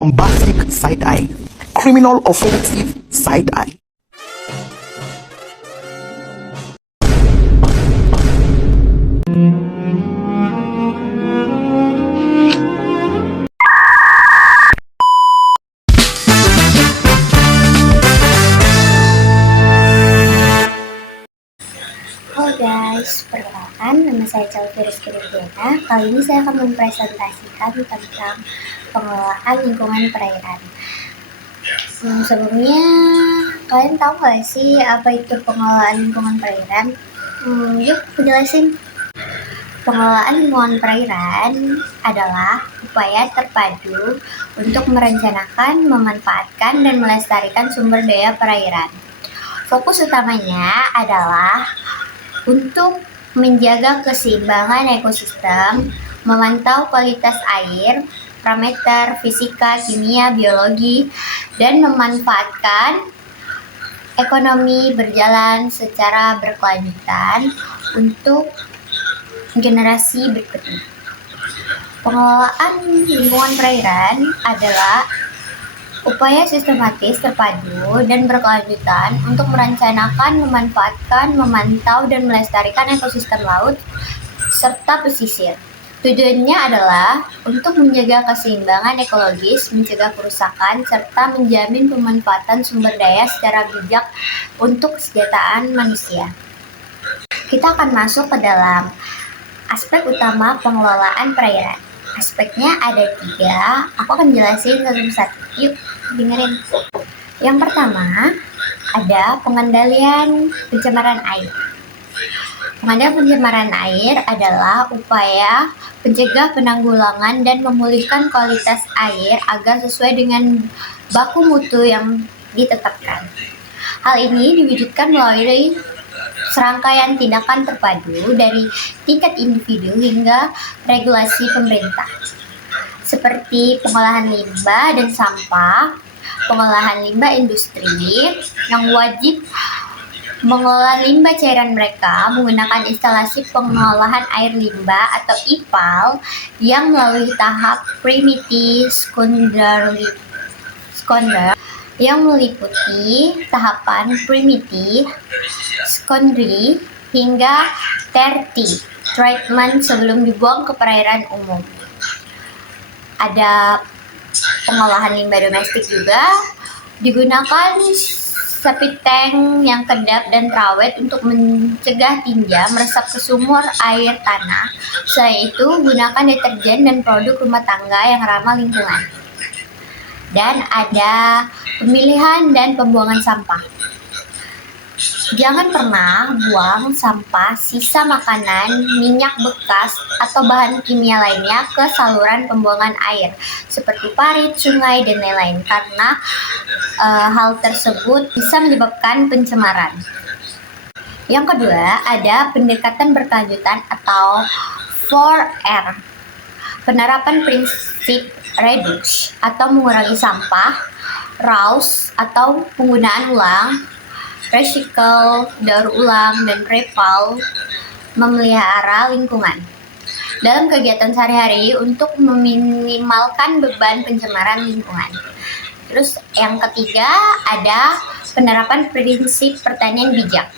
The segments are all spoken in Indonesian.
Bombastic side eye, criminal offensive side eye. Halo guys, perkenalkan nama saya Calvi Rizky Rudiana. Kali ini saya akan mempresentasikan tentang pengelolaan lingkungan perairan. Sebelumnya, kalian tahu nggak sih apa itu pengelolaan lingkungan perairan? Yuk, aku jelasin. Pengelolaan lingkungan perairan adalah upaya terpadu untuk merencanakan, memanfaatkan, dan melestarikan sumber daya perairan. Fokus utamanya adalah untuk menjaga keseimbangan ekosistem, memantau kualitas air, parameter fisika, kimia, biologi, dan memanfaatkan ekonomi berjalan secara berkelanjutan untuk generasi berikutnya. Pengelolaan lingkungan perairan adalah upaya sistematis, terpadu, dan berkelanjutan untuk merencanakan, memanfaatkan, memantau, dan melestarikan ekosistem laut serta pesisir. Tujuannya adalah untuk menjaga keseimbangan ekologis, mencegah kerusakan, serta menjamin pemanfaatan sumber daya secara bijak untuk kesejahteraan manusia. Kita akan masuk ke dalam aspek utama pengelolaan perairan. Aspeknya ada 3, aku akan jelasin satu-satu. Yuk, dengerin. Yang pertama, ada pengendalian pencemaran air. Pengendalian pencemaran air adalah upaya pencegah, penanggulangan, dan memulihkan kualitas air agar sesuai dengan baku mutu yang ditetapkan. Hal ini diwujudkan melalui serangkaian tindakan terpadu dari tingkat individu hingga regulasi pemerintah, seperti pengolahan limbah dan sampah, pengolahan limbah industri yang wajib mengolah limbah cairan mereka menggunakan instalasi pengolahan air limbah atau IPAL yang melalui tahap primitive secondary yang meliputi tahapan primitive, secondary, hingga tertiary treatment sebelum dibuang ke perairan umum. Ada pengolahan limbah domestik juga, digunakan septic tank yang kedap dan terawet untuk mencegah tinja meresap ke sumur air tanah. Selain itu, gunakan deterjen dan produk rumah tangga yang ramah lingkungan. Dan ada pemilihan dan pembuangan sampah. Jangan pernah buang sampah, sisa makanan, minyak bekas, atau bahan kimia lainnya ke saluran pembuangan air seperti parit, sungai, dan lain-lain karena hal tersebut bisa menyebabkan pencemaran. Yang kedua, ada pendekatan berkelanjutan atau 4R. Penerapan prinsip reduce atau mengurangi sampah, reuse atau penggunaan ulang, recycle, daur ulang, dan reval, memelihara lingkungan dalam kegiatan sehari-hari untuk meminimalkan beban pencemaran lingkungan. Terus yang ketiga ada penerapan prinsip pertanian bijak,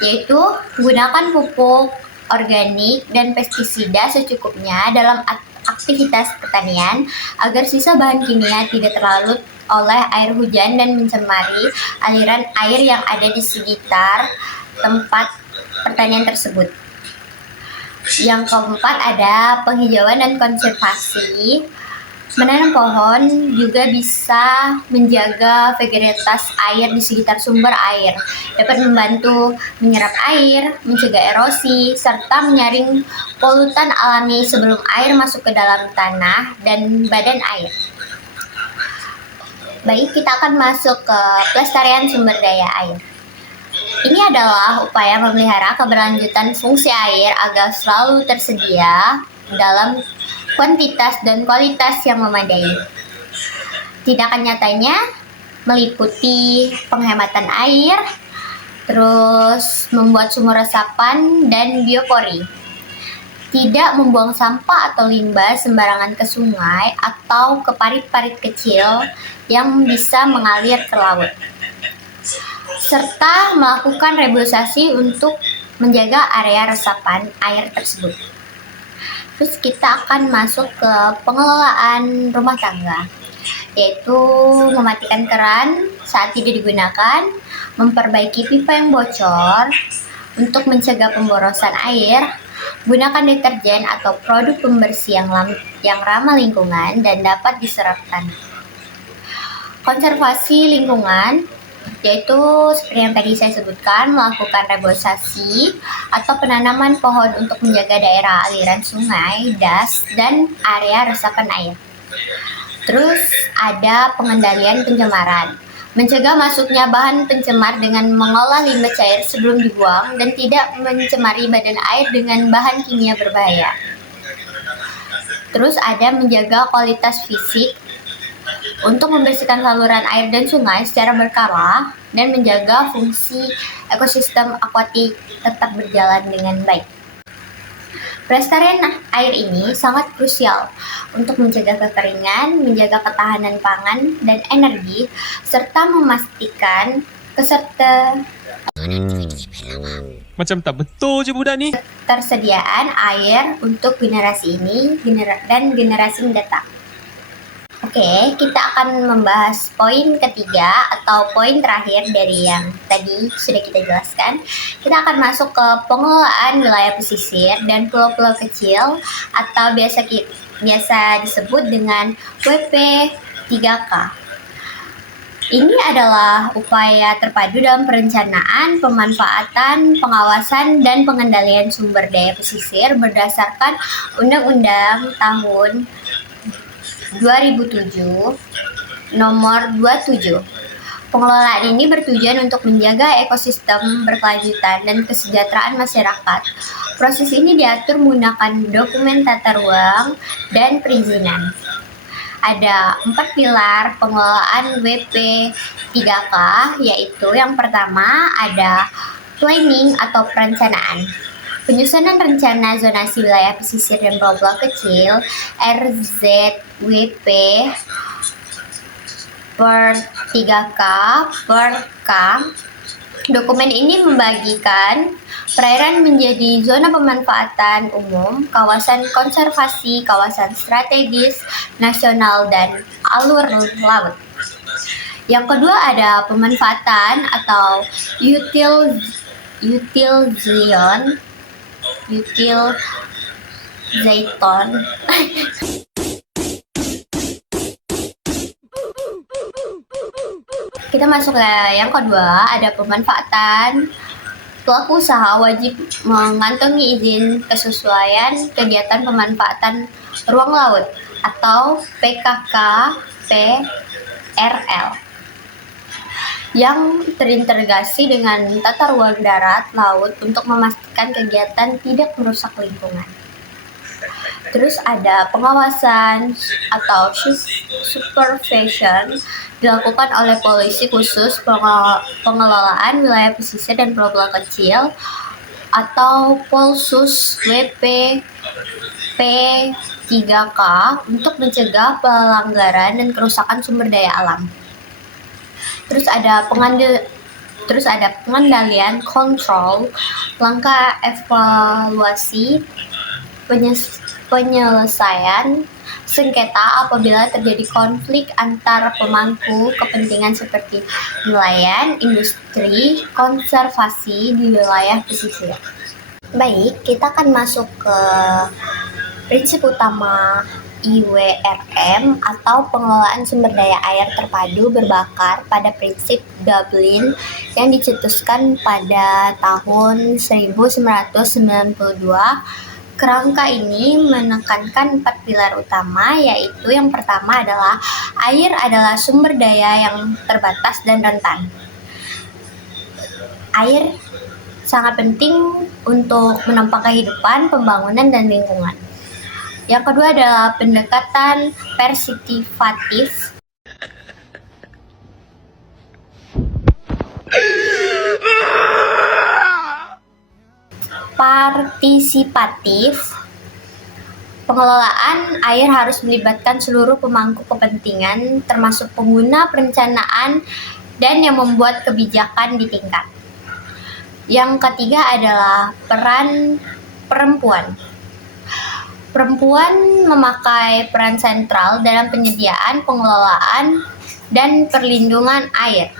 yaitu gunakan pupuk organik dan pestisida secukupnya dalam aktivitas pertanian agar sisa bahan kimia tidak terlarut oleh air hujan dan mencemari aliran air yang ada di sekitar tempat pertanian tersebut. Yang keempat ada penghijauan dan konservasi. Menanam pohon juga bisa menjaga vegetatif air di sekitar sumber air, dapat membantu menyerap air, mencegah erosi, serta menyaring polutan alami sebelum air masuk ke dalam tanah dan badan air. Baik, kita akan masuk ke pelestarian sumber daya air. Ini adalah upaya memelihara keberlanjutan fungsi air agar selalu tersedia dalam kuantitas dan kualitas yang memadai. Tindakan nyatanya meliputi penghematan air, terus membuat sumur resapan dan biopori. Tidak membuang sampah atau limbah sembarangan ke sungai atau ke parit-parit kecil yang bisa mengalir ke laut, serta melakukan reboisasi untuk menjaga area resapan air tersebut. Terus kita akan masuk ke pengelolaan rumah tangga, yaitu mematikan keran saat tidak digunakan, memperbaiki pipa yang bocor untuk mencegah pemborosan air, gunakan deterjen atau produk pembersih yang ramah lingkungan dan dapat diserap tanah. Konservasi lingkungan, yaitu seperti yang tadi saya sebutkan, melakukan reboisasi atau penanaman pohon untuk menjaga daerah aliran sungai, das, dan area resapan air. Terus ada pengendalian pencemaran, mencegah masuknya bahan pencemar dengan mengolah limbah cair sebelum dibuang dan tidak mencemari badan air dengan bahan kimia berbahaya. Terus ada menjaga kualitas fisik untuk membersihkan saluran air dan sungai secara berkala dan menjaga fungsi ekosistem akuatik tetap berjalan dengan baik. Pelestarian air ini sangat krusial untuk mencegah kekeringan, menjaga ketahanan pangan dan energi, serta memastikan Macam tak betul je budak ni. ketersediaan air untuk generasi ini dan generasi mendatang. Oke, kita akan membahas poin ketiga atau poin terakhir dari yang tadi sudah kita jelaskan. Kita akan masuk ke pengelolaan wilayah pesisir dan pulau-pulau kecil atau biasa disebut dengan WP3K. Ini adalah upaya terpadu dalam perencanaan, pemanfaatan, pengawasan, dan pengendalian sumber daya pesisir berdasarkan Undang-Undang Tahun 2007 nomor 27. Pengelolaan ini bertujuan untuk menjaga ekosistem berkelanjutan dan kesejahteraan masyarakat. Proses ini diatur menggunakan dokumen tata ruang dan perizinan. Ada 4 pilar pengelolaan WP3K, yaitu yang pertama ada planning atau perencanaan. Penyusunan rencana zonasi wilayah pesisir dan pulau-pulau kecil RZWP per 3K per K. Dokumen ini membagikan perairan menjadi zona pemanfaatan umum, kawasan konservasi, kawasan strategis, nasional, dan alur laut. Yang kedua ada pemanfaatan atau utilization. Kita masuk ke yang kedua, ada pemanfaatan. Pelaku usaha wajib mengantongi izin kesesuaian kegiatan pemanfaatan ruang laut atau PKK-PRL yang terintegrasi dengan tata ruang darat laut untuk memastikan kegiatan tidak merusak lingkungan. Terus ada pengawasan atau supervision dilakukan oleh polisi khusus pengelolaan wilayah pesisir dan pulau-pulau kecil atau Polsus WP P3K untuk mencegah pelanggaran dan kerusakan sumber daya alam. Terus ada pengendalian, kontrol, langkah evaluasi, penyelesaian sengketa apabila terjadi konflik antar pemangku kepentingan seperti nelayan, industri, konservasi di wilayah pesisir. Baik, kita akan masuk ke prinsip utama IWRM atau pengelolaan sumber daya air terpadu berbakar pada prinsip Dublin yang dicetuskan pada tahun 1992. Kerangka ini menekankan 4 pilar utama, yaitu yang pertama adalah air adalah sumber daya yang terbatas dan rentan. Air sangat penting untuk menopang kehidupan, pembangunan, dan lingkungan. Yang kedua adalah pendekatan partisipatif. Pengelolaan air harus melibatkan seluruh pemangku kepentingan, termasuk pengguna, perencanaan, dan yang membuat kebijakan di tingkat. Yang ketiga adalah peran perempuan. Perempuan memakai peran sentral dalam penyediaan, pengelolaan, dan perlindungan air.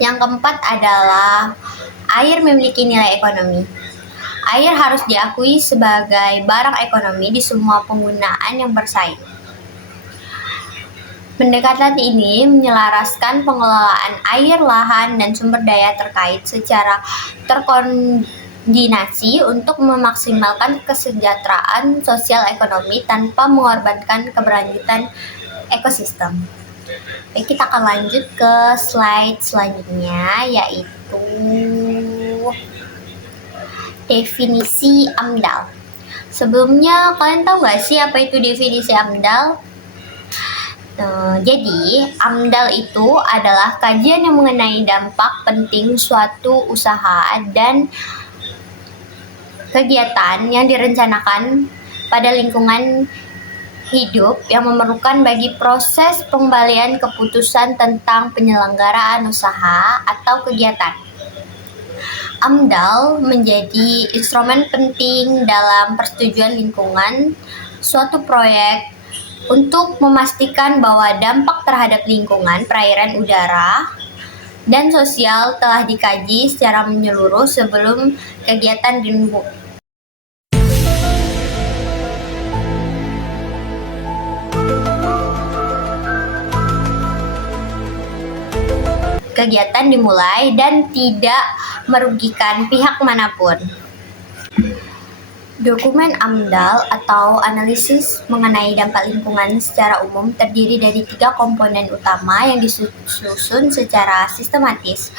Yang keempat adalah air memiliki nilai ekonomi. Air harus diakui sebagai barang ekonomi di semua penggunaan yang bersaing. Pendekatan ini menyelaraskan pengelolaan air, lahan, dan sumber daya terkait secara terkoordinasi untuk memaksimalkan kesejahteraan sosial ekonomi tanpa mengorbankan keberlanjutan ekosistem. Oke, kita akan lanjut ke slide selanjutnya, yaitu definisi AMDAL. Sebelumnya, kalian tahu nggak sih apa itu definisi AMDAL? Jadi, AMDAL itu adalah kajian yang mengenai dampak penting suatu usaha dan kegiatan yang direncanakan pada lingkungan hidup yang memerlukan bagi proses pengembalian keputusan tentang penyelenggaraan usaha atau kegiatan. AMDAL menjadi instrumen penting dalam persetujuan lingkungan suatu proyek untuk memastikan bahwa dampak terhadap lingkungan, perairan, udara, dan sosial telah dikaji secara menyeluruh sebelum kegiatan dimulai. Kegiatan dimulai dan tidak merugikan pihak manapun. Dokumen AMDAL atau analisis mengenai dampak lingkungan secara umum terdiri dari 3 komponen utama yang disusun secara sistematis.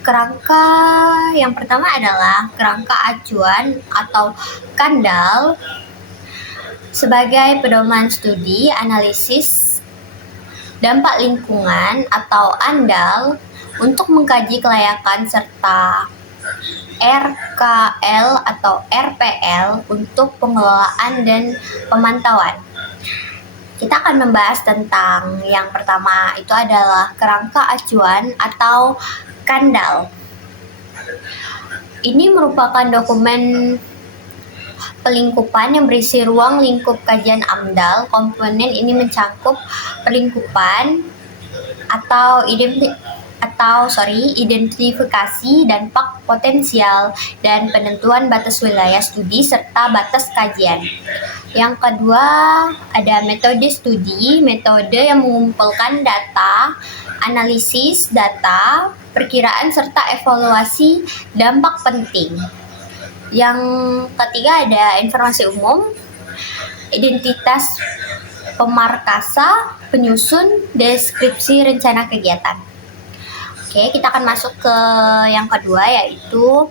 Kerangka yang pertama adalah kerangka acuan atau KANDAL sebagai pedoman studi analisis dampak lingkungan atau ANDAL untuk mengkaji kelayakan serta RKL atau RPL untuk pengelolaan dan pemantauan. Kita akan membahas tentang yang pertama, itu adalah kerangka acuan atau KANDAL. Ini merupakan dokumen pelingkupan yang berisi ruang lingkup kajian AMDAL. Komponen ini mencakup pelingkupan atau identifikasi dampak potensial dan penentuan batas wilayah studi serta batas kajian. Yang kedua ada metode studi, metode yang mengumpulkan data, analisis data, perkiraan serta evaluasi dampak penting. Yang ketiga ada informasi umum, identitas pemarkasa, penyusun, deskripsi rencana kegiatan. Oke, kita akan masuk ke yang kedua, yaitu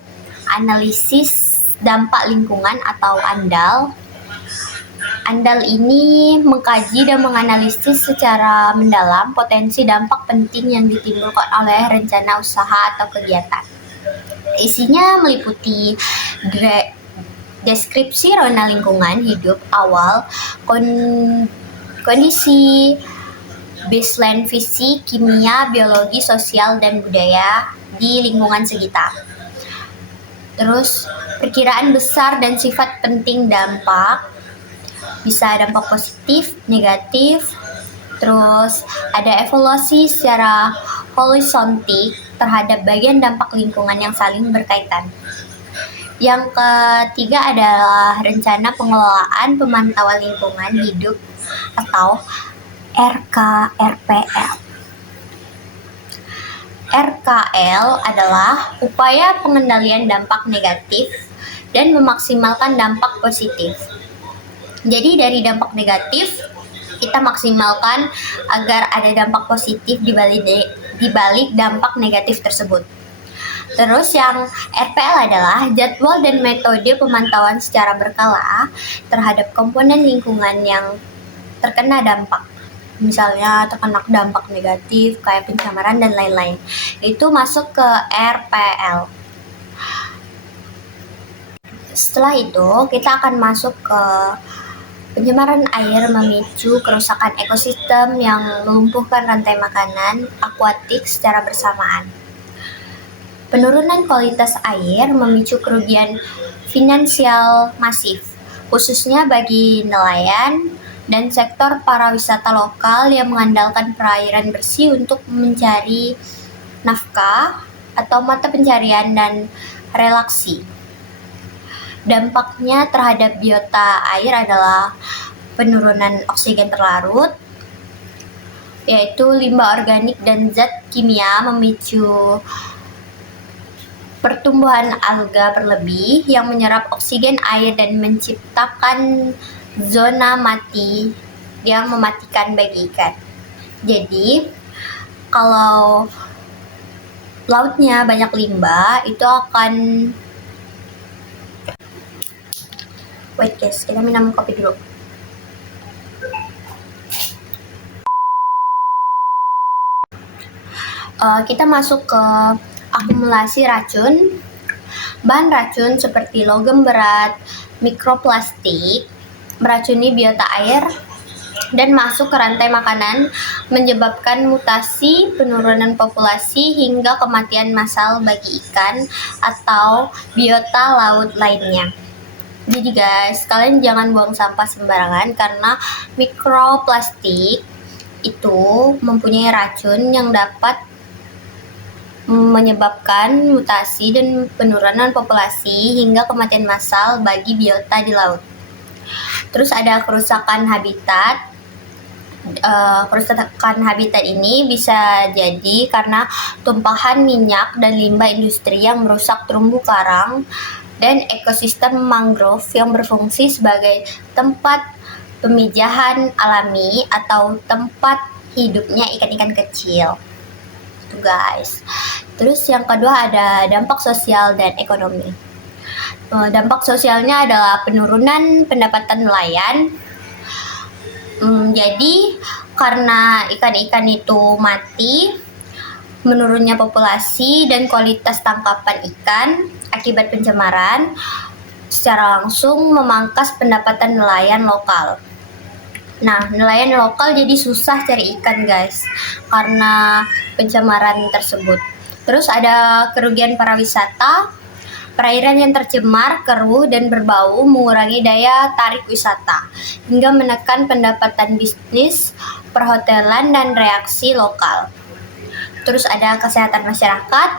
analisis dampak lingkungan atau ANDAL. ANDAL ini mengkaji dan menganalisis secara mendalam potensi dampak penting yang ditimbulkan oleh rencana usaha atau kegiatan. Isinya meliputi deskripsi zona lingkungan hidup awal, kondisi baseline fisik, kimia, biologi, sosial, dan budaya di lingkungan sekitar. Terus perkiraan besar dan sifat penting dampak, bisa dampak positif, negatif. Terus ada evaluasi secara holisontik terhadap bagian dampak lingkungan yang saling berkaitan. Yang ketiga adalah rencana pengelolaan pemantauan lingkungan hidup atau RKRPL. RKL adalah upaya pengendalian dampak negatif dan memaksimalkan dampak positif. Jadi dari dampak negatif kita maksimalkan agar ada dampak positif di balik dampak negatif tersebut. Terus yang RPL adalah jadwal dan metode pemantauan secara berkala terhadap komponen lingkungan yang terkena dampak. Misalnya terkena dampak negatif kayak pencemaran dan lain-lain. Itu masuk ke RPL. Setelah itu, kita akan masuk ke pencemaran air memicu kerusakan ekosistem yang melumpuhkan rantai makanan akuatik secara bersamaan. Penurunan kualitas air memicu kerugian finansial masif, khususnya bagi nelayan dan sektor pariwisata lokal yang mengandalkan perairan bersih untuk mencari nafkah atau mata pencarian dan relaksi. Dampaknya terhadap biota air adalah penurunan oksigen terlarut, yaitu limbah organik dan zat kimia memicu pertumbuhan alga berlebih yang menyerap oksigen air dan menciptakan zona mati yang mematikan bagi ikan. Jadi, kalau lautnya banyak limbah, itu akan... Wait guys, kita minum kopi dulu. Kita masuk ke akumulasi racun. Bahan racun seperti logam berat, mikroplastik meracuni biota air dan masuk ke rantai makanan, menyebabkan mutasi, penurunan populasi, hingga kematian massal bagi ikan atau biota laut lainnya. Jadi guys, kalian jangan buang sampah sembarangan karena mikroplastik itu mempunyai racun yang dapat menyebabkan mutasi dan penurunan populasi hingga kematian massal bagi biota di laut. Terus ada kerusakan habitat. Kerusakan habitat ini bisa jadi karena tumpahan minyak dan limbah industri yang merusak terumbu karang dan ekosistem mangrove yang berfungsi sebagai tempat pemijahan alami atau tempat hidupnya ikan-ikan kecil. Itu guys. Terus yang kedua ada dampak sosial dan ekonomi. Dampak sosialnya adalah penurunan pendapatan nelayan. Jadi karena ikan-ikan itu mati, menurunnya populasi dan kualitas tangkapan ikan akibat pencemaran secara langsung memangkas pendapatan nelayan lokal. Nah, nelayan lokal jadi susah cari ikan guys karena pencemaran tersebut. Terus ada kerugian pariwisata. Perairan yang tercemar, keruh, dan berbau mengurangi daya tarik wisata hingga menekan pendapatan bisnis, perhotelan, dan reaksi lokal. Terus ada kesehatan masyarakat.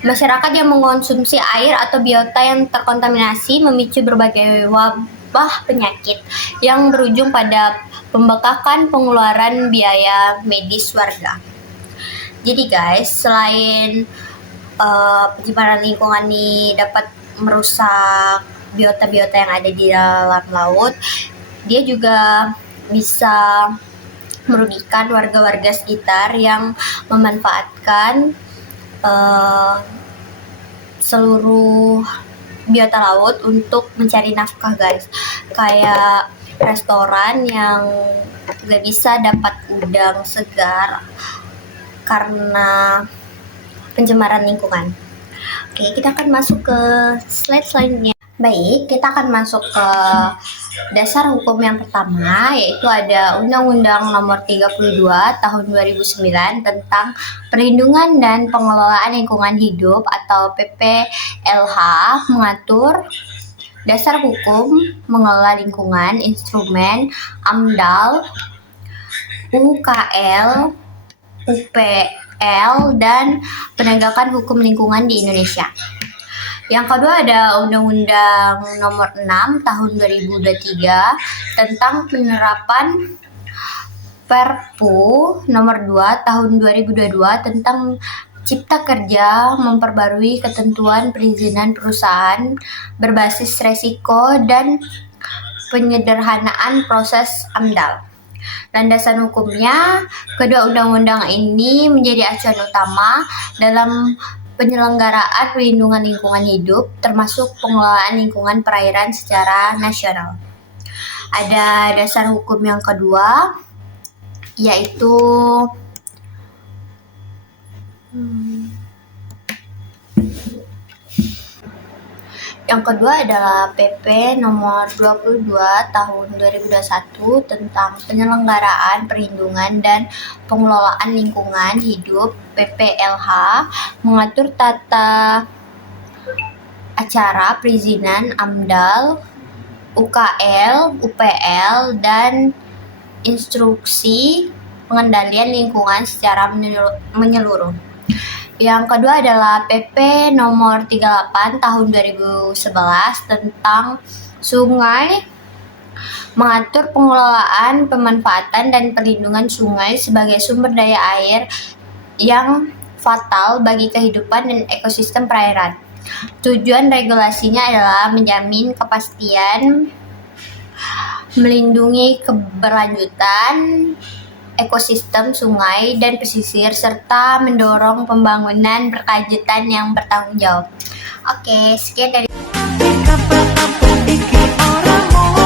Masyarakat yang mengonsumsi air atau biota yang terkontaminasi memicu berbagai wabah penyakit yang berujung pada pembekakan pengeluaran biaya medis warga. Jadi guys, selain pencemaran lingkungan ini dapat merusak biota-biota yang ada di dalam laut, dia juga bisa merugikan warga-warga sekitar yang memanfaatkan seluruh biota laut untuk mencari nafkah guys. Kayak restoran yang gak bisa dapat udang segar karena pencemaran lingkungan. Oke, kita akan masuk ke slide selanjutnya. Baik, kita akan masuk ke dasar hukum yang pertama, yaitu ada Undang-Undang Nomor 32 Tahun 2009 tentang Perlindungan dan Pengelolaan Lingkungan Hidup atau PPLH, mengatur dasar hukum mengelola lingkungan, instrumen, AMDAL, UKL, UPL, dan penegakan hukum lingkungan di Indonesia. Yang kedua ada Undang-Undang Nomor 6 Tahun 2023 tentang penerapan Perpu Nomor 2 Tahun 2022 tentang Cipta Kerja, memperbarui ketentuan perizinan perusahaan berbasis resiko dan penyederhanaan proses AMDAL. Landasan hukumnya, kedua undang-undang ini menjadi acuan utama dalam penyelenggaraan perlindungan lingkungan hidup, termasuk pengelolaan lingkungan perairan secara nasional. Ada dasar hukum yang kedua, yaitu Yang kedua adalah PP nomor 22 tahun 2021 tentang penyelenggaraan perlindungan dan pengelolaan lingkungan hidup PPLH, mengatur tata acara perizinan AMDAL, UKL, UPL, dan instruksi pengendalian lingkungan secara menyeluruh. Yang kedua adalah PP nomor 38 tahun 2011 tentang sungai, mengatur pengelolaan, pemanfaatan, dan perlindungan sungai sebagai sumber daya air yang fatal bagi kehidupan dan ekosistem perairan. Tujuan regulasinya adalah menjamin kepastian, melindungi keberlanjutan ekosistem sungai dan pesisir, serta mendorong pembangunan berkelanjutan yang bertanggung jawab. Oke, sekian dari Orang mau